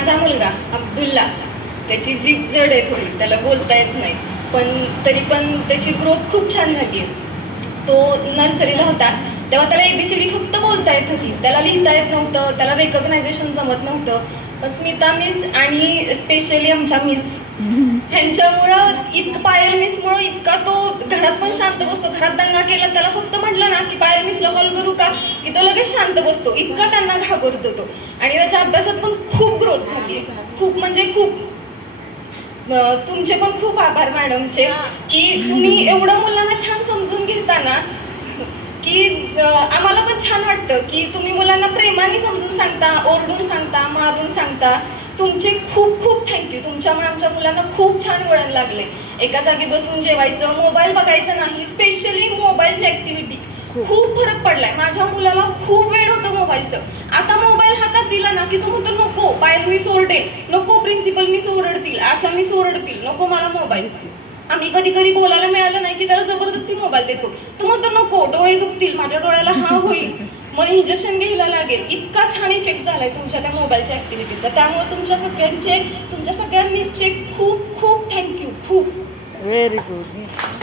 माझा मुलगा अब्दुल्ला, त्याची जीभ जड आहे थोडी, त्याला बोलता येत नाही, पण तरी पण त्याची ग्रोथ खूप छान झाली आहे. तो नर्सरीला होता तेव्हा त्याला ABCD फक्त बोलता येत होती, त्याला लिहिता येत नव्हतं, त्याला रेकग्नायझेशन जमत नव्हतं. पण स्मिता मिस आणि स्पेशली आमच्या मिस ह्यांच्यामुळं पायल मिसमुळं इतका तो घरात पण शांत बसतो. घरात दंगा केला त्याला फक्त म्हटलं ना की पायल मिसला कॉल करू का, की तो लगेच शांत बसतो, इतका त्यांना घाबरतो तो. आणि त्याच्या अभ्यासात पण खूप ग्रोथ झाली आहे, खूप म्हणजे खूप. तुमचे पण खूप आभार मॅडमचे की तुम्ही एवढं मुलांना छान समजून घेता ना, की आम्हाला पण छान वाटतं की तुम्ही मुलांना प्रेमाने समजून सांगता, ओरडून सांगता, मारून सांगता. तुमचे खूप खूप थँक्यू. तुमच्यामुळे आमच्या मुलांना खूप छान वळण लागले. एका जागी बसून जेवायचं, मोबाईल बघायचं नाही, स्पेशली मोबाईलची ऍक्टिव्हिटी खूप फरक पडलाय. माझ्या मुलाला खूप वेळ होतं मोबाईलचं. आता मोबाईल हातात दिला ना की तो म्हणतो नको पायल मिस ओरडे, नको प्रिन्सिपल मिस ओरडतील, आशा मिस ओरडतील, नको मला मोबाईल. आम्ही कधी कधी बोलायला मिळालं नाही की त्याला जबरदस्ती मोबाईल देतो. तो म्हणतो नको, डोळे दुखतील, माझ्या डोळ्याला हा होईल, मग इंजेक्शन घ्यायला लागेल. इतका छान इफेक्ट झालाय तुमच्या त्या मोबाईलच्या ऍक्टिव्हिटीचा. त्यामुळे तुमच्या सगळ्या मिसचे खूप खूप थँक्यू. खूप व्हेरी गुड.